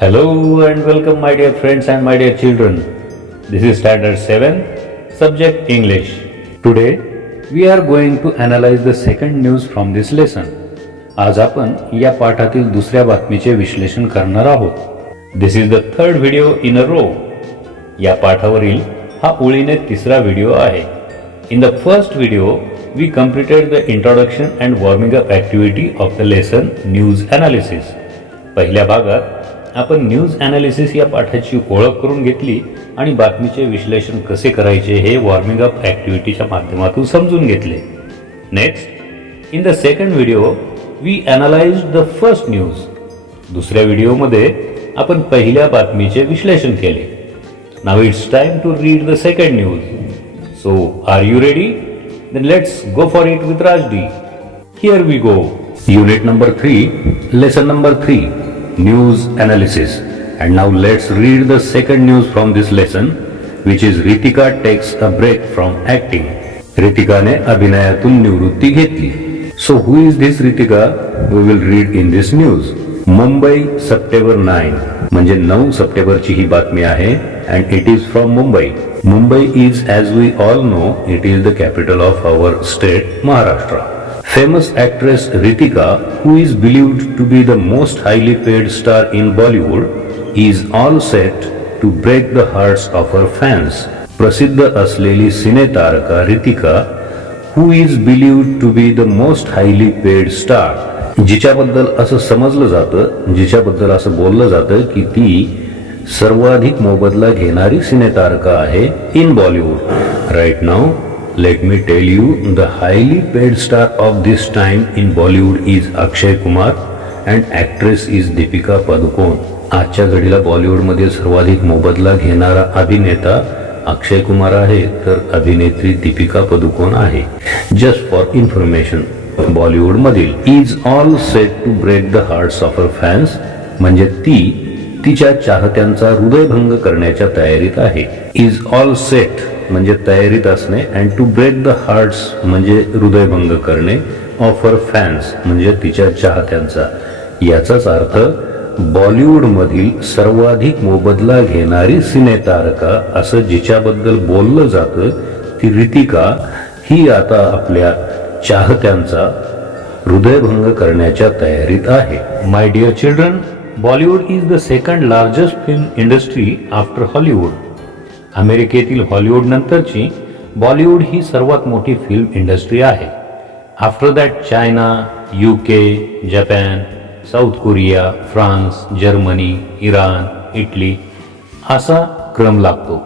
Hello and welcome, my dear friends and my dear children. This is Standard 7, subject English. Today we are going to analyze the second news from this lesson. आज आपण या पाठातील दुसऱ्या बातमीचे विश्लेषण करणार आहोत. This is the third video in a row. या पाठावरील हा ओळीने तिसरा व्हिडिओ आहे. In the first video we completed the introduction and warming up activity of the lesson news analysis. पहिल्या भागात आपण न्यूज ॲनालिसिस या पाठाची ओळख करून घेतली आणि बातमीचे विश्लेषण कसे करायचे हे वॉर्मिंग अप ॲक्टिव्हिटीच्या माध्यमातून समजून घेतले. Next, in the second video we analysed the first news. दुसऱ्या व्हिडिओमध्ये आपण पहिल्या बातमीचे विश्लेषण केले. Now it's time to read the second news. So are you ready? Then let's go for it with राजडी. Here we go. Unit number 3, lesson number 3, news analysis. And now let's read the second news from this lesson, which is Ritika takes a break from acting. रितिकाने अभिनयातून निवृत्ती घेतली. So who is this Ritika? We will read in this news. Mumbai September 9 म्हणजे 9 सप्टेंबरची ही बातमी आहे and it is from Mumbai. Mumbai is, as we all know, it is the capital of our state, Maharashtra. Famous actress Ritika, who is believed to be the most highly paid star in Bollywood, is all set to break the hearts of her fans. प्रसिद्ध असलेली सिनेतारका Ritika, who is believed to be the most highly paid star, जिच्याबद्दल असं समजलं जातं, जिच्याबद्दल असं बोललं जातं की ती सर्वाधिक मोबदला घेणारी सिनेतारका आहे in Bollywood. Right now let me tell you, the highly paid star of this time in Bollywood is Akshay Kumar and actress is Deepika Padukone. आजच्या घडीला बॉलिवूडमध्ये सर्वाधिक मोबदला घेणारा अभिनेता अक्षय कुमार आहे तर अभिनेत्री दीपिका पदुकोण आहे. जस्ट फॉर इन्फॉर्मेशन, बॉलिवूड मधील is all set to break the hearts of her fans म्हणजे ती तिच्या चाहत्यांचा हृदयभंग करण्याच्या तयारीत आहे. इज ऑल सेट म्हणजे तयारीत असणे and to break the hearts म्हणजे हृदयभंग करणे ऑफ हर फॅन्स म्हणजे तिच्या चाहत्यांचा. याचाच अर्थ बॉलिवूड मधील सर्वाधिक मोबदला घेणारी सिनेतारका असं जिच्याबद्दल बोललं जातं ती रितिका ही आता आपल्या चाहत्यांचा हृदयभंग करण्याच्या तयारीत आहे. My dear children, Bollywood is the second largest film industry after Hollywood. अमेरिकेतील हॉलिवूड नंतरची बॉलिवूड ही सर्वात मोठी फिल्म इंडस्ट्री आहे. After that China, UK, Japan, South Korea, France, Germany, Iran, Italy असा क्रम लागतो.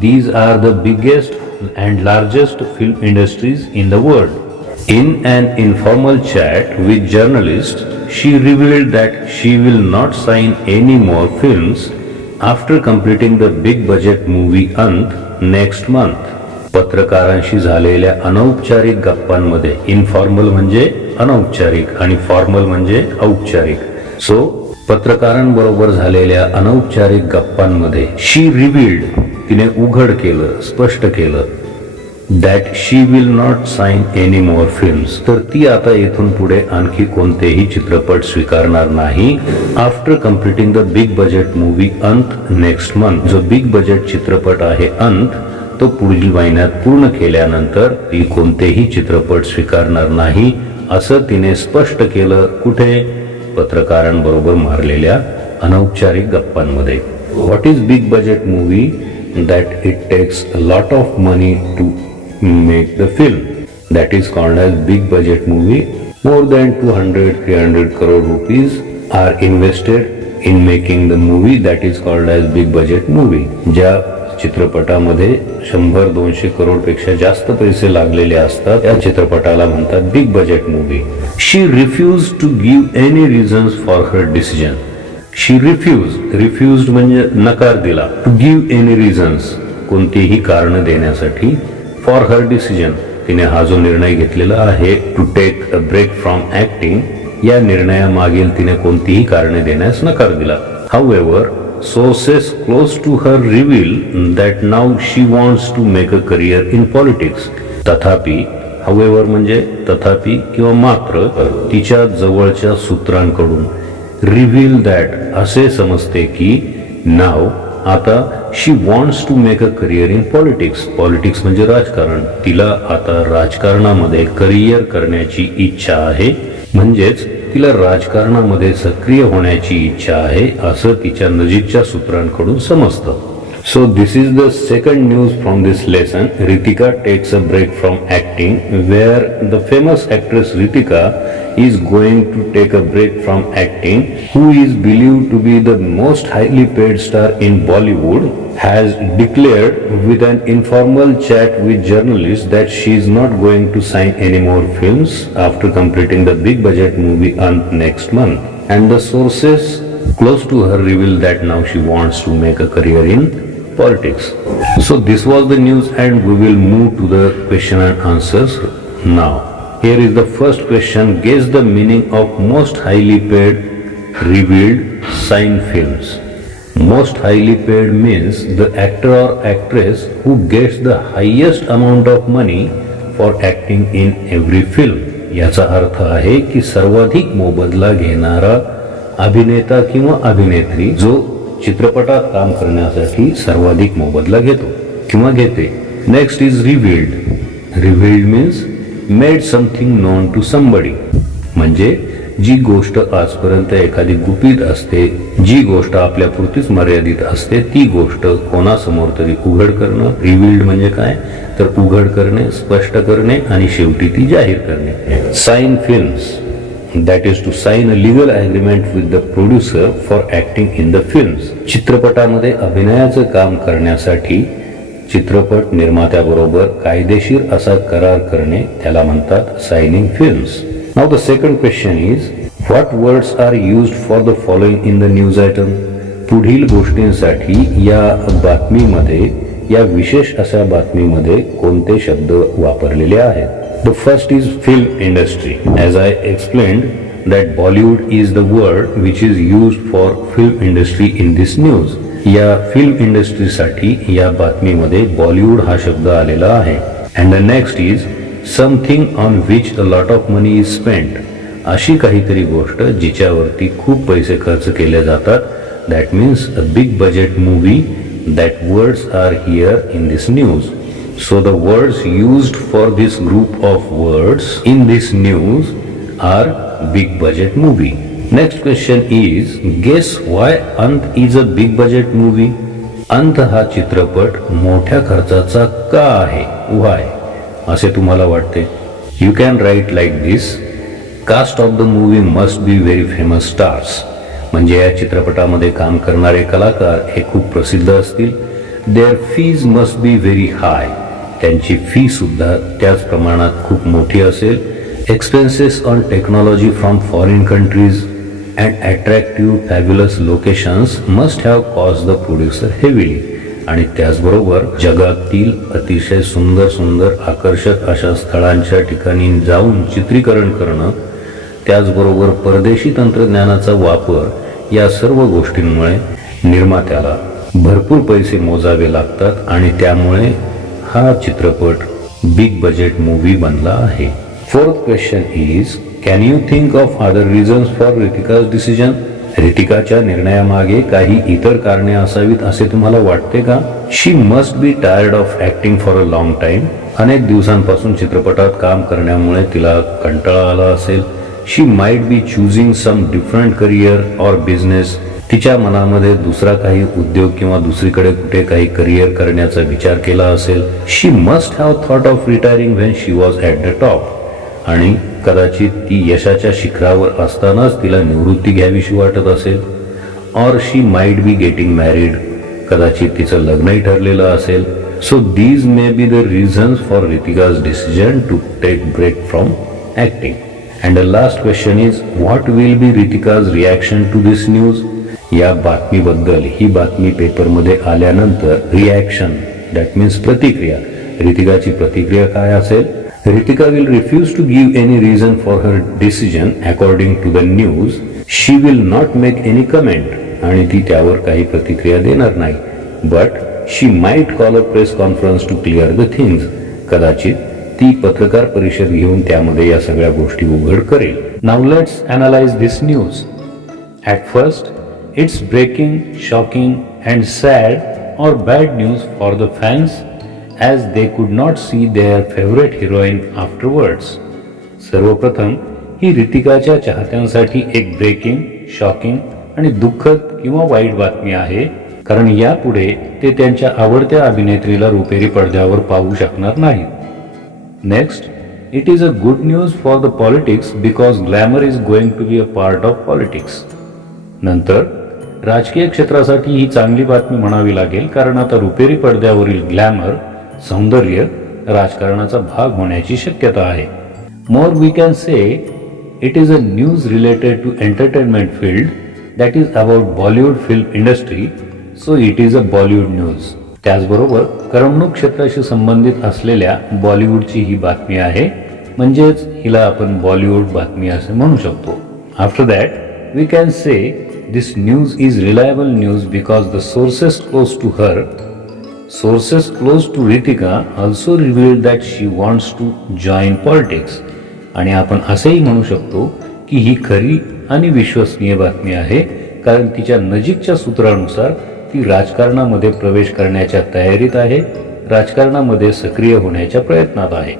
These are the biggest and largest film industries in the world. In an informal chat with journalists, she revealed that she will not sign any more films after completing the big budget movie Ant next month. पत्रकारांशी झालेल्या अनौपचारिक गप्पांमध्ये, informal म्हणजे अनौपचारिक आणि formal म्हणजे औपचारिक. So पत्रकारांबरोबर झालेल्या अनौपचारिक गप्पांमध्ये शी रिव्हील्ड, तिने उघड केलं, स्पष्ट केलं that she will not sign any more films, तर ती आता येथून पुढे आणखी कोणतेही चित्रपट स्वीकारणार नाही. After completing the big budget movie अंत नेक्स्ट मंथ, जो बिग बजेट चित्रपट आहे अंत तो पुढील महिन्यात पूर्ण केल्यानंतर ती कोणतेही चित्रपट स्वीकारणार नाही असं तिने स्पष्ट केलं. कुठे? पत्रकारांबरोबर मारलेल्या अनौपचारिक गप्पांमध्ये. What is big budget movie? that it takes a lot of money to make the film. That is called as big budget movie. More than 200-300 crore rupees are invested in making the movie. That is called as big budget movie. ज्या चित्रपटामध्ये 100-200 करोड पेक्षा जास्त पैसे लागलेले असतात या चित्रपटाला म्हणतात big budget movie. She refused to give any reasons for her decision. She refused म्हणजे नकार दिला. To give any reasons, कोणतीही कारण देण्यासाठी. For her decision, तिने हा जो निर्णय घेतलेला आहे to take a break from acting, या निर्णयामागील तिने कोणतीही कारणे देण्यास नकार दिला. However, sources close to her reveal that now she wants to make a career in politics. तथापि, however म्हणजे तथापि किंवा मात्र, तिच्या जवळच्या सूत्रांकडून रिव्हील दॅट असे समजते की नाव आता she wants to make a career in politics. Politics म्हणजे राजकारण. तिला आता राजकारणामध्ये करिअर करण्याची इच्छा आहे, म्हणजेच तिला राजकारणामध्ये सक्रिय होण्याची इच्छा आहे असं तिच्या नजीकच्या सूत्रांकडून समजतं. So this is the second news from this lesson. Ritika takes a break from acting, where the famous actress Ritika is going to take a break from acting, who is believed to be the most highly paid star in Bollywood, has declared with an informal chat with journalists that she is not going to sign any more films after completing the big budget movie Ant next month. And the sources close to her reveal that now she wants to make a career in politics. So this was the news and we will move to the question and answers now. Here is the first question. Guess the meaning of most highly paid revealed sign films. Most highly paid means the actor or actress who gets the highest amount of money for acting in every film. याचा अर्थ आहे की सर्वाधिक मोबदला घेणारा अभिनेता किंवा अभिनेत्री जो चित्रपटात काम करण्यासाठी सर्वाधिक मोबदला घेतो किंवा घेते. Next is revealed. Revealed means made something known to somebody, म्हणजे जी गोष्ट आजपर्यंत एखादी गुपित असते, जी गोष्ट आपल्यापुरतीच मर्यादित असते, ती गोष्ट कोणासमोर तरी उघड करणं. रिव्हील्ड म्हणजे काय तर उघड करणे, स्पष्ट करणे आणि शेवटी ती जाहीर करणे. Sign films, that is to sign a legal agreement with the producer for acting in the films. चित्रपटामध्ये अभिनयाचं काम करण्यासाठी चित्रपट निर्मात्याबरोबर कायदेशीर असा करार करणे त्याला म्हणतात signing films. Now the second question is what words are used for the following in the news item. पुढील गोष्टींसाठी या बातमीमध्ये, या विशेष अशा बातमीमध्ये कोणते शब्द वापरलेले आहेत. The first is film industry. As I explained that Bollywood is the word which is used for film industry in this news. या फिल्म इंडस्ट्रीसाठी या बातमीमध्ये बॉलिवूड हा शब्द आलेला आहे. And the next is something on which a lot of money is spent. अशी काहीतरी गोष्ट जिच्यावरती खूप पैसे खर्च केले जातात. That means a big budget movie. That words are here in this news. So the words used for this group of words in this news are big budget movie. Next question is guess why Ant is a big budget movie. अंत हा चित्रपट मोठ्या खर्चाचा का आहे? Why? असे तुम्हाला वाटते? You can write like this. Cast of the movie must be very famous stars. म्हणजे या चित्रपटामध्ये काम करणारे कलाकार हे खूप प्रसिद्ध असतील. Their fees must be very high. त्यांची फी सुद्धा त्याच प्रमाणात खूप मोठी असेल. Expenses on technology from foreign countries and attractive fabulous locations must have cost the producer heavily. आणि त्याचबरोबर जगातील अतिशय सुंदर सुंदर आकर्षक अशा स्थळांच्या ठिकाणी जाऊन चित्रीकरण करणं, त्याचबरोबर परदेशी तंत्रज्ञानाचा वापर, या सर्व गोष्टींमुळे निर्मात्याला भरपूर पैसे मोजावे लागतात आणि त्यामुळे हा चित्रपट बिग बजेट मूवी बनला आहे. Fourth question is can you think of other reasons for Ritika's decision. रितिकाच्या निर्णयामागे काही इतर कारणे असावीत असे तुम्हाला वाटते का? She must be tired of acting for a long time. अनेक दिवसांपासून चित्रपटात काम करण्यामुळे तिला कंटाळा आला असेल. She might be choosing some different career or business. तिच्या मनामध्ये दुसरा काही उद्योग किंवा दुसरीकडे कुठे काही करिअर करण्याचा विचार केला असेल. She must have thought of retiring when she was at the top. आणि कदाचित ती यशाच्या शिखरावर असतानाच तिला निवृत्ती घ्यावीशी वाटत असेल. Or she might be getting married. कदाचित तिचं लग्नही ठरलेलं असेल. So these may be the reasons for Ritika's decision to take break from acting. And the last question is what will be Ritika's reaction to this news. या बातमीबद्दल, ही बातमी पेपरमध्ये आल्यानंतर रिॲक्शन, दॅट मीन्स प्रतिक्रिया, रितिकाची प्रतिक्रिया काय असेल? Ritika will refuse to give any reason for her decision according to the news. She will not make any comment. आणि ती त्यावर काही प्रतिक्रिया देणार नाही. But she might call a press conference to clear the things. कदाचित ती पत्रकार परिषद घेऊन त्यामध्ये या सगळ्या गोष्टी उघड करेल. Now let's analyse this news. At first, it's breaking, shocking, and sad or bad news for the fans as they could not see their favorite heroine afterwards. सर्वप्रथम ही रितिकाच्या चाहत्यांसाठी एक ब्रेकिंग, शॉकिंग आणि दुःखद किंवा वाईट बातमी आहे, कारण यापुढे ते त्यांच्या आवडत्या अभिनेत्रीला रुपेरी पडद्यावर पाहू शकणार नाहीत. Next, it is a good news for the politics because glamour is going to be a part of politics. नंतर राजकीय क्षेत्रासाठी ही चांगली बातमी म्हणावी लागेल, कारण आता रुपेरी पडद्यावरील ग्लॅमर, सौंदर्य राजकारणाचा भाग होण्याची शक्यता आहे. More we can say it is a news related to entertainment field that is about Bollywood film industry, so it is a Bollywood news. त्याचबरोबर करमणूक क्षेत्राशी संबंधित असलेल्या बॉलिवूडची ही बातमी आहे, म्हणजेच हिला आपण बॉलिवूड बातमी असे म्हणू शकतो. After that we can say this news is reliable news because the sources close to her, sources close to Ritika also revealed that she wants to join politics. आणि आपण असेही म्हणू शकतो की ही खरी आणि विश्वसनीय बातमी आहे, कारण तिच्या नजीकच्या सूत्रानुसार ती राजकारणामध्ये प्रवेश करण्याच्या तयारीत आहे, राजकारणामध्ये सक्रिय होण्याच्या प्रयत्नात आहे.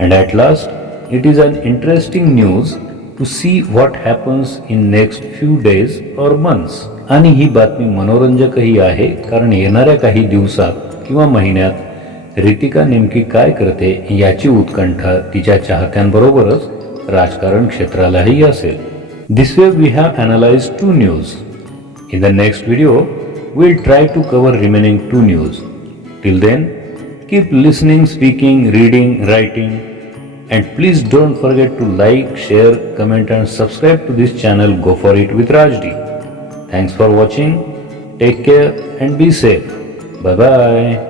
And at last it is an interesting news to see what happens in next few days और मंथ्स. आणि ही बातमी मनोरंजकही आहे, कारण येणाऱ्या काही दिवसात किंवा महिन्यात रितिका नेमकी काय करते याची उत्कंठा तिच्या चाहत्यांबरोबरच राजकारण क्षेत्रालाही असेल. This way we have analysed 2 news. In the next video we'll try to cover remaining 2 news. Till then, keep listening, speaking, reading, writing, and please don't forget to like, share, comment and subscribe to this channel Go For It with Rajdi. Thanks for watching. Take care and be safe. Bye bye.